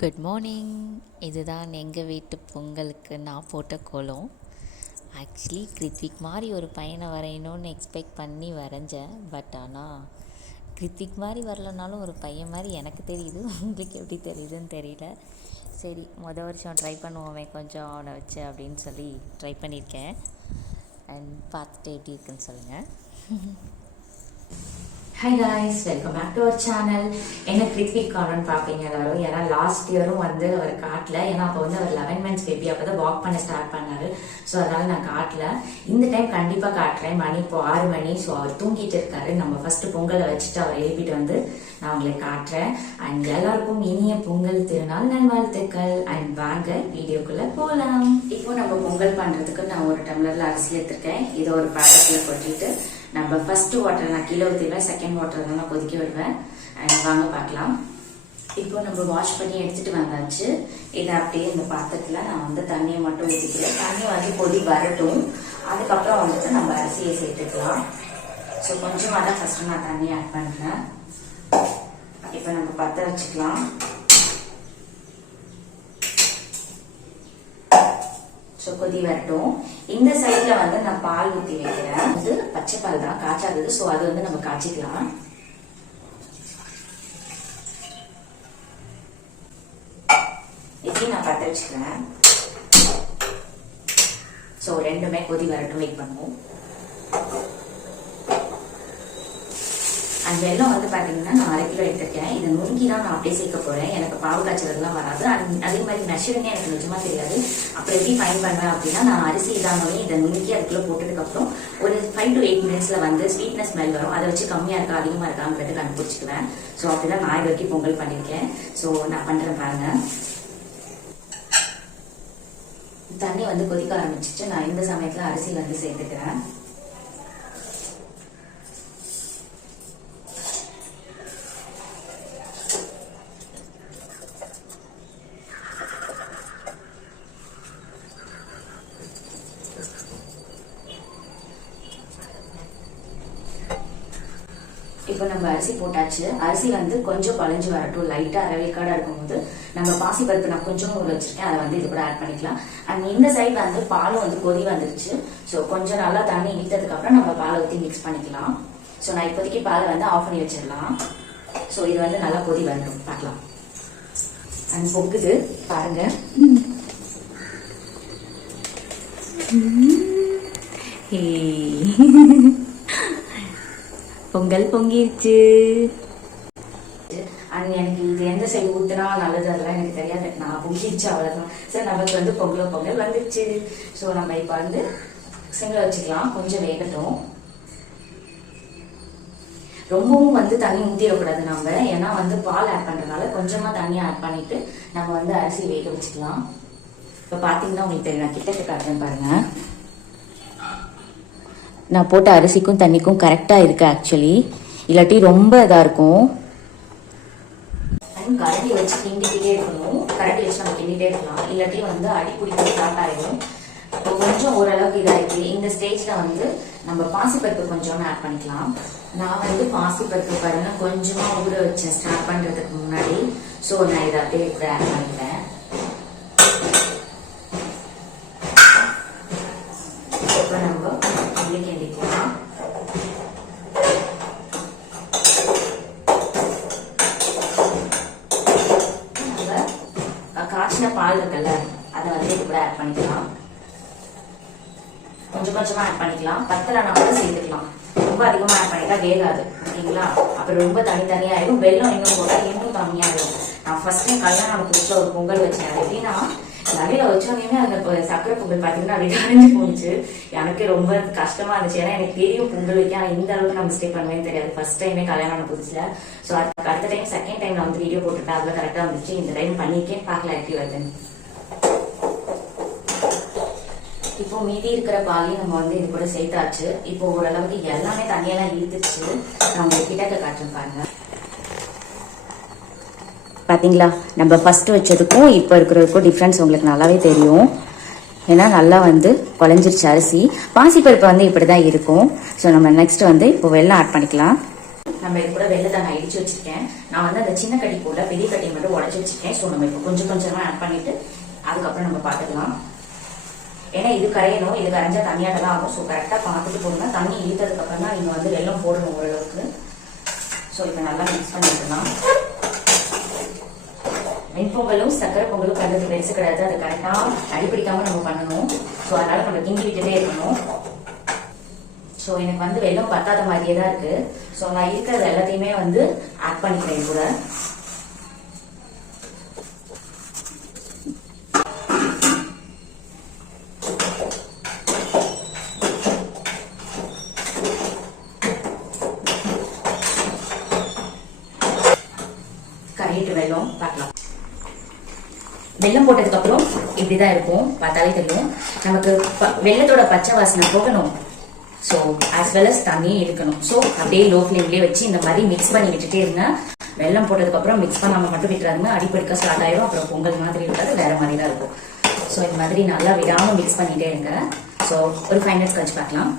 Good morning. இதுதான் எங்கள் வீட்டு பொங்கலுக்கு நான் போட்ட கோலம். ஆக்சுவலி கிருத்திக் மாதிரி ஒரு பையனை வரையணும்னு எக்ஸ்பெக்ட் பண்ணி வரைஞ்சேன். பட் ஆனால் கிருத்திக் மாதிரி வரலனாலும் ஒரு பையன் மாதிரி எனக்கு தெரியுது. உங்களுக்கு எப்படி தெரியுதுன்னு தெரியல. சரி, வருஷம் ட்ரை பண்ணுவோமே கொஞ்சம் அவனை வச்சு அப்படின்னு சொல்லி ட்ரை பண்ணியிருக்கேன். அண்ட் பார்த்துட்டு எப்படி இருக்குன்னு சொல்லுங்கள். Hi guys, welcome back to our channel. என்ன கிருத்திக் கார்டன் பார்ப்பீங்க எல்லாரும். ஏன்னா லாஸ்ட் இயரும் வந்து அவர் காட்டல. ஏன்னா அப்போ வந்து அவர் 11 months பேபி, அப்போ தான் வாக் பண்ண ஸ்டார்ட் பண்ணாரு. ஸோ அதனால நான் காட்டல. இந்த டைம் கண்டிப்பாக காட்டுறேன். மணி இப்போ 6 மணி. ஸோ அவர் தூங்கிட்டு இருக்காரு. நம்ம ஃபர்ஸ்ட் பொங்கலை வச்சுட்டு அவர் எழுப்பிட்டு வந்து நான் உங்களுக்கு காட்டுறேன். அண்ட் எல்லாருக்கும் இனிய பொங்கல் திருநாள் நல்வாழ்த்துக்கள். அண்ட் வாங்க வீடியோக்குள்ள போகலாம். இப்போ நம்ம பொங்கல் பண்றதுக்கு நான் ஒரு டம்ளர்ல அரிசி எடுத்திருக்கேன். இதை ஒரு பாத்திரத்துல கொட்டிட்டு நம்ம ஃபர்ஸ்ட் வாட்டர் நான் கீழே ஊற்றிடுவேன், செகண்ட் வாட்டர் தான் நான் கொதிக்க விடுவேன். அண்ட் வாங்க பார்க்கலாம். இப்போ நம்ம வாஷ் பண்ணி எடுத்துட்டு வந்தாச்சு. இதை அப்படியே இந்த பாத்திரத்துல நான் வந்து தண்ணியை மட்டும் ஊற்றிக்கிறேன். தண்ணி வந்து கொதி வரட்டும். அதுக்கப்புறம் வந்துட்டு நம்ம அரிசியை சேர்த்துக்கலாம். ஸோ கொஞ்சமாக தான் ஃபர்ஸ்ட் நான் தண்ணி ஆட் பண்றேன். இப்போ நம்ம பற்ற வச்சுக்கலாம். கொதி வரட்டும். இந்த சைட்ல வந்து நான் பால் ஊற்றி வைக்கிறேன். இது பச்சை பால் தான், காய்ச்சாதது. ஸோ அது வந்து நம்ம காய்ச்சிக்கலாம். இதையும் நான் பற்ற வச்சுக்கிறேன். ஸோ ரெண்டுமே கொதி வரட்டும், வெயிட் பண்ணுவோம். அந்த வெள்ளம் வந்து பாத்தீங்கன்னா நான் 1/2 கிலோ எடுத்திருக்கேன். இதை நுணுக்கி தான் நான் அப்படியே சேர்க்க போறேன். எனக்கு பாவு காய்ச்சலாம் வராது. அதே மாதிரி மெஷருமே எனக்கு நிஜமா தெரியாது. அப்புறம் எப்படி ஃபைன் பண்ணுவேன் அப்படின்னா, நான் அரிசி இதானவே இதை நுணுக்கி அதுக்குள்ள போட்டதுக்கு அப்புறம் ஒரு 5 to 8 minutesல வந்து ஸ்வீட்னஸ் ஸ்மெல் வரும். அதை வச்சு கம்மியா இருக்கா அதிகமா இருக்காங்கிறது கண்டுபிடிச்சிக்குவேன். ஸோ அப்படிதான் நான் இது வரைக்கும் பொங்கல் பண்ணிருக்கேன். ஸோ நான் பண்றேன் பாருங்க. தண்ணி வந்து கொதிக்க ஆரம்பிச்சிச்சு. நான் இந்த சமயத்துல அரிசி வந்து சேர்த்துக்கிறேன். இப்போ நம்ம அரிசி போட்டாச்சு. அரிசி வந்து கொஞ்சம் குழஞ்சு வரட்டும். லைட்டா அரவேக்காடா இருக்கும்போது நம்ம பாசி பருப்பு நான் கொஞ்சம் ஊற வச்சிருக்கேன், அதை வந்து இது கூட ஆட் பண்ணிக்கலாம். அண்ட் இந்த சைடு வந்து பாலும் வந்து கொதி வந்துருச்சு. ஸோ கொஞ்சம் நல்லா தண்ணி இழுத்ததுக்கு அப்புறம் நம்ம பாலை ஊற்றி மிக்ஸ் பண்ணிக்கலாம். ஸோ நான் இப்போதைக்கு பாலை வந்து ஆஃப் பண்ணி வச்சிடலாம். ஸோ இது வந்து நல்லா கொதி வந்துடும், பார்க்கலாம். அண்ட் பொங்குது பாருங்க. பொங்கல் பொங்கிருச்சு. எனக்கு இது எந்த சைடு ஊத்துனா நல்லது அதெல்லாம் எனக்கு தெரியாது. நான் பொங்கிருச்சு, அவ்வளவுதான். சரி, நமக்கு வந்து பொங்கல் வந்துருச்சு. ஸோ நம்ம இப்ப வந்து சிங்கிள் வச்சுக்கலாம். கொஞ்சம் வேகட்டும். ரொம்பவும் வந்து தண்ணி ஊத்திடக்கூடாது நம்ம. ஏன்னா வந்து பால் ஆட் பண்றதுனால கொஞ்சமா தண்ணி ஆட் பண்ணிட்டு நம்ம வந்து அரிசி வேக வச்சுக்கலாம். இப்ப பாத்தீங்கன்னா உங்களுக்கு தெரியும், நான் கிட்டக்க காட்டுறேன் பாருங்க. நான் போட்ட அரிசிக்கும் தண்ணிக்கும் கரெக்டாக இருக்கு ஆக்சுவலி. இல்லாட்டி ரொம்ப இதாக இருக்கும். கரண்டி வச்சு கிண்டிக்கிட்டே இருக்கணும். கரண்டி வச்சு நம்ம கிண்டிகிட்டே இருக்கலாம். இல்லாட்டி வந்து அடி பிடிக்க ஸ்டார்ட் ஆயிடும். இப்போ கொஞ்சம் ஓரளவுக்கு இதாகிருக்கு. இந்த ஸ்டேஜில் வந்து நம்ம பாசிப்பருப்பு கொஞ்சம் ஆட் பண்ணிக்கலாம். நான் வந்து பாசிப்பருப்பு பாருங்க கொஞ்சமாக ஊற வச்சேன் ஸ்டார்ட் பண்ணுறதுக்கு முன்னாடி. ஸோ நான் இதை அப்படியே கூட ஆட் பண்ணிக்கிறேன். இப்போ நம்ம கிண்டிக்கலாம். காய்ச்சின பால் இருக்குல்ல, அதை வந்து இது கூட ஆட் பண்ணிக்கலாம். கொஞ்சம் கொஞ்சமா ஆட் பண்ணிக்கலாம். பத்தலைனா கூட சேர்த்துக்கலாம். ரொம்ப அதிகமா ஆட் பண்ணிட்டா வேகாது, ஓகேங்களா? அப்புறம் ரொம்ப தனித்தனியாயிடும். வெள்ளம் இன்னும் போட்டா இன்னும் கம்மியாயிடும். நான் ஃபர்ஸ்ட் டைம் கல்யாணம் புதுசுல ஒரு பொங்கல் வச்சேன். எப்படின்னா நகையில வச்சோன்னே அந்த சக்கரை பொங்கல் பாத்தீங்கன்னா அது கரைஞ்சு போச்சு. எனக்கு ரொம்ப கஷ்டமா இருந்துச்சு. ஏன்னா எனக்கு தெரியும் பொங்கல் வைக்க, ஆனா இந்த அளவுக்கு நான் மிஸ்டேக் பண்ணுவேன்னு தெரியாது. ஃபர்ஸ்ட் டைமே கல்யாணம் புதுசுல. ஸோ அதுக்கு அடுத்த டைம் செகண்ட் டைம் நான் வந்து வீடியோ போட்டுட்டேன். அதுல கரெக்டா வந்துச்சு. இந்த டைம் பண்ணிருக்கேன், பார்க்கலாம் எப்படி வருதுன்னு. இப்போ மீதி இருக்கிற பாலையும் நம்ம வந்து இது கூட சேர்த்தாச்சு. இப்போ ஓரளவுக்கு எல்லாமே தண்ணியெல்லாம் இழுத்துச்சு. நான் உங்களுக்கு கிட்டக்க காட்டுறேன் பாருங்க. பாத்தீங்களா, நம்ம ஃபர்ஸ்ட் வச்சதுக்கும் இப்போ இருக்கிறதுக்கும் டிஃப்ரென்ஸ் உங்களுக்கு நல்லாவே தெரியும். ஏன்னா நல்லா வந்து குழஞ்சிருச்சு அரிசி. பாசிப்பருப்பு வந்து இப்படிதான் இருக்கும். ஸோ நம்ம நெக்ஸ்ட் வந்து இப்போ வெல்லம் ஆட் பண்ணிக்கலாம். நம்ம இது கூட வெள்ளத்தை நான் இடிச்சு வச்சிருக்கேன். நான் வந்து அந்த சின்ன கட்டி போல பெரிய கட்டியை மட்டும் உடச்சி வச்சிருக்கேன். ஸோ நம்ம இப்போ கொஞ்சம் கொஞ்சமா ஆட் பண்ணிட்டு அதுக்கப்புறம் நம்ம பார்த்துக்கலாம். ஏன்னா இது கரையணும், இது கரைஞ்சா தண்ணியாட்ட தான் ஆகும். ஸோ கரெக்டாக பார்த்துட்டு போடுங்க. தண்ணி இழுத்ததுக்கு அப்புறம் தான் நீங்கள் வந்து வெல்லம் போடணும் ஓரளவுக்கு. ஸோ இப்போ நல்லா மிக்ஸ் பண்ணிக்கலாம். வெண்பொங்கலும் சக்கரை பொங்கலும் பண்ணுறது பெருசு கிடையாது. அது கரெக்டாக அடிப்பிடிக்காம நம்ம பண்ணணும். ஸோ அதனால நம்ம கிண்டி விட்டுட்டே இருக்கணும். ஸோ எனக்கு வந்து வெல்லம் பத்தாத மாதிரியே தான் இருக்கு. ஸோ நான் இருக்கிறது எல்லாத்தையுமே வந்து ஆட் பண்ணிக்கிறேன் கூட. கரையிட்டு வெல்லம் பார்க்கலாம். வெல்லம் போட்டதுக்கு அப்புறம் இப்படிதான் இருக்கும், பார்த்தாலே தெரியும். நமக்கு வெல்லத்தோட பச்சை வாசனை போகணும். ஸோ ஆஸ் வெல் அஸ் தண்ணியும் இருக்கணும். ஸோ அப்படியே லோ ஃப்ளேம்லேயே வச்சு இந்த மாதிரி மிக்ஸ் பண்ணி விட்டுட்டே இருங்க. வெல்லம் போட்டதுக்கு அப்புறம் மிக்ஸ் பண்ணாம மட்டும் விட்டுறாதுங்க, அடிப்படிக்க ஸ்டார்ட் ஆயிடும். அப்புறம் பொங்கல் மாதிரி இருக்காது, வேற மாதிரி தான் இருக்கும். ஸோ இந்த மாதிரி நல்லா விடாம மிக்ஸ் பண்ணிட்டே இருங்க. ஸோ ஒரு 5 minutes கழிச்சு பார்க்கலாம்.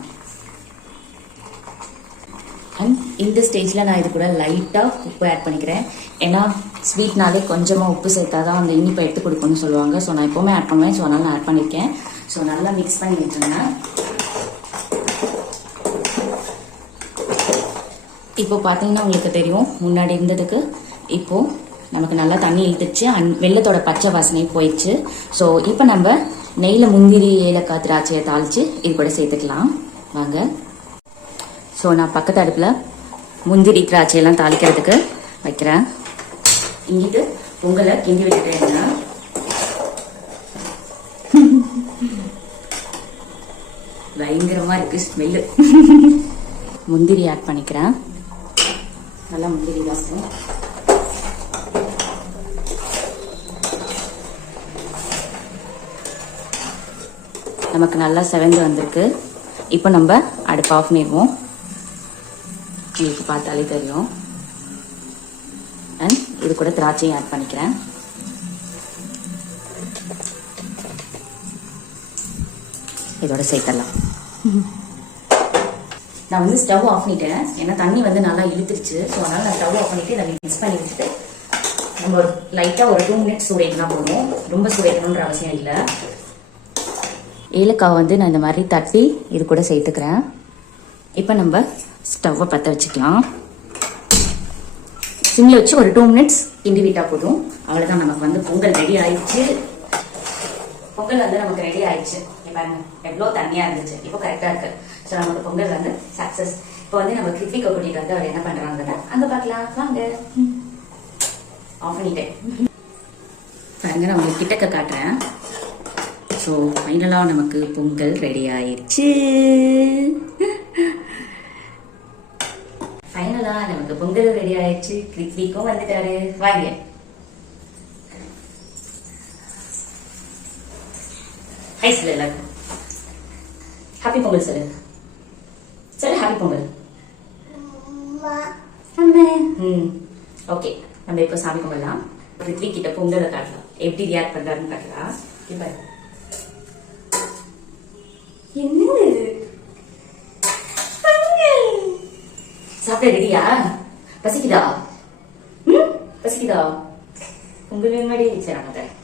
அண்ட் இந்த ஸ்டேஜில் நான் இது கூட லைட்டாக உப்பு ஆட் பண்ணிக்கிறேன். ஏன்னா ஸ்வீட்னாலே கொஞ்சமாக உப்பு சேர்த்தா தான் அந்த இனிப்பை எடுத்து கொடுக்கணும்னு சொல்லுவாங்க. ஸோ நான் எப்போவுமே ஆட் பண்ணுவேன். ஸோ அதனால் நான் ஆட் பண்ணியிருக்கேன். ஸோ நல்லா மிக்ஸ் பண்ணி விட்டுருங்க. இப்போ பார்த்தீங்கன்னா உங்களுக்கு தெரியும், முன்னாடி இருந்ததுக்கு இப்போது நமக்கு நல்லா தண்ணி இழுத்துச்சு. வெல்லத்தோட பச்சை வாசனை போயிடுச்சு. ஸோ இப்போ நம்ம நெய்யில் முந்திரி ஏலக்காய் திராட்சையை தாளித்து இது கூட சேர்த்துக்கலாம் வாங்க. ஸோ நான் பக்கத்து அடுப்பில் முந்திரி திராட்சையெல்லாம் தாளிக்கிறதுக்கு வைக்கிறேன். இங்கிட்டு பொங்கலை கிண்டி விட்டுட்டேன்னா பயங்கரமா இருக்கு ஸ்மெல்லு. முந்திரி ஆட் பண்ணிக்கிறேன். நல்லா முந்திரி வாசம். நமக்கு நல்லா செவந்து வந்திருக்கு. இப்போ நம்ம அடுப்பு ஆஃப் பண்ணிடுவோம். உங்களுக்கு பார்த்தாலே தெரியும். அண்ட் இது கூட திராட்சையும் ஆட் பண்ணிக்கிறேன். இதோட சேர்த்தலாம். நான் வந்து ஸ்டவ் ஆஃப் பண்ணிட்டேன். ஏன்னா தண்ணி வந்து நல்லா இழுத்துருச்சு. ஸோ அதனால நான் ஸ்டவ் ஆஃப் பண்ணிட்டு இதை மிக்ஸ் பண்ணி வச்சுட்டு நம்ம ஒரு லைட்டாக ஒரு 2 minutes சூடேற்றினா போதும். ரொம்ப சூடேற்றணுன்ற அவசியம் இல்லை. ஏலக்காய் வந்து நான் இந்த மாதிரி தட்டி இது கூட சேர்த்துக்கிறேன். இப்போ நம்ம ஸ்டவ்வை பற்ற வச்சுக்கலாம். சிம்மில் வச்சு ஒரு 2 minutes கிண்டி விட்டால் போதும். அவ்வளோதான், நமக்கு வந்து பொங்கல் ரெடி ஆயிடுச்சு. பொங்கல் வந்து நமக்கு ரெடி ஆயிடுச்சு. பாருங்க எவ்வளோ தண்ணியாக இருந்துச்சு. இப்போ கரெக்டாக இருக்கு. ஸோ நமக்கு பொங்கல் வந்து சக்ஸஸ். இப்போ வந்து நம்ம கிருத்திகை கூட்டிகிட்டு வந்து அவர் என்ன பண்ணுறாங்க அங்கே பார்க்கலாம் வாங்க. ஆஃப் பண்ணிட்டேன் பாருங்க, நான் உங்களுக்கு கிட்டக்க காட்டுறேன். ஸோ ஃபைனலாக நமக்கு பொங்கல் ரெடி ஆயிடுச்சு. ஃபைனலாக நமக்கு பொங்கல் ரெடி ஆயிடுச்சு. கிருத்திக்கும் வந்துட்டாரு. வாங்க. ஹை சொல்லு எல்லாருக்கும். ஹாப்பி பொங்கல் சொல்லு. சொல்லு ஹாப்பி பொங்கல். ஓகே, நம்ம இப்போ சாமி கும்பிடலாம். பிருத்வி கிட்ட பொங்கலை காட்டலாம். எப்படி ரியாக்ட் பண்றாருன்னு காட்டலாம். என்ன சாப்பிட ரெடியா? பசிக்குதா? பசிக்குதா? பொங்கல் முன்னாடி சரி தரேன்.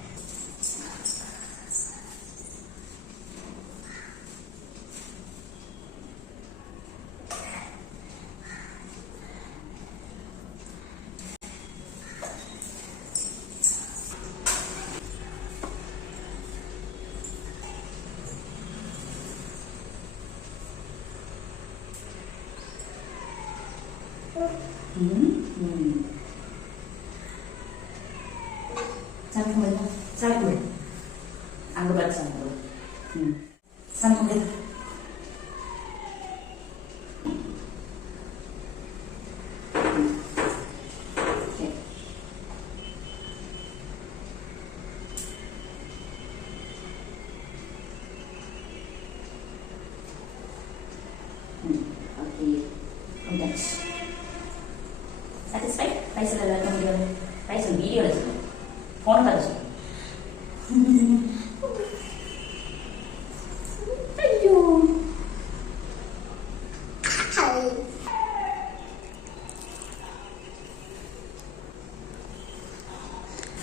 சாமி அங்க பார்த்து சாமி satisfied? Price price video phone कर दो.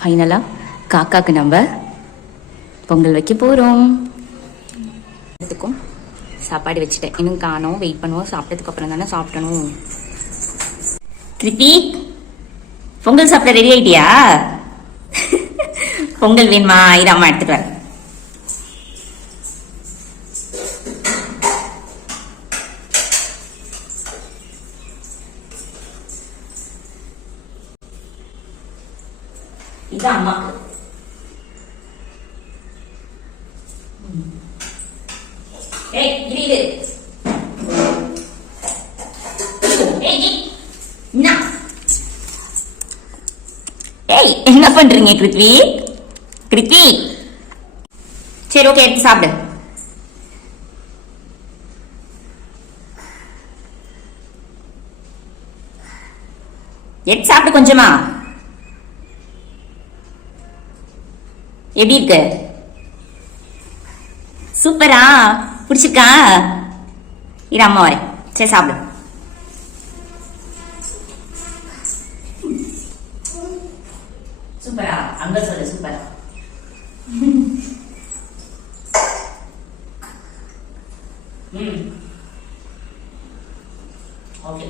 ஃபைனலாக காக்காக்கு நம்ம பொங்கல் வைக்க போகிறோம். எல்லாத்துக்கும் சாப்பாடு வச்சுட்டேன். இன்னும் காணோம், வெயிட் பண்ணுவோம். சாப்பிட்டதுக்கு அப்புறம் தானே சாப்பிடணும். கிருத்திக், பொங்கல் சாப்பிட ரெடி ஆயிட்டியா? பொங்கல் வேணுமா? இரு, அம்மா எடுத்துட்டு வரேன். இது அம்மாக்கு. ஏய், இது ஏய், என்ன பண்றீங்க கிருத்வி? கிருத்வி, சரி ஓகே, எடுத்து சாப்பிடு. எடுத்து சாப்பிடு கொஞ்சமா. எப்படி இருக்கு? சூப்பரா? பிடிச்சிருக்கா? இரு, அம்மா வரேன். சரி சாப்பிடு. சூப்பரா? அங்க சொல்லு சூப்பரா. Okay.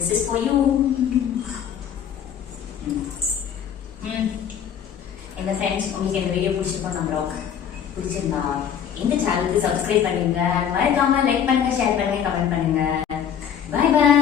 This is for you. எங்க ஃப்ரெண்ட்ஸ், உங்களுக்கு இந்த வீடியோ பிடிச்சிருக்கோம் நம்புறோம். பிடிச்சிருந்தா இந்த சேனலுக்கு சப்ஸ்கிரைப் பண்ணுங்க, மறக்காம லைக் பண்ணுங்க, ஷேர் பண்ணுங்க, கமெண்ட் பண்ணுங்க. Bye by.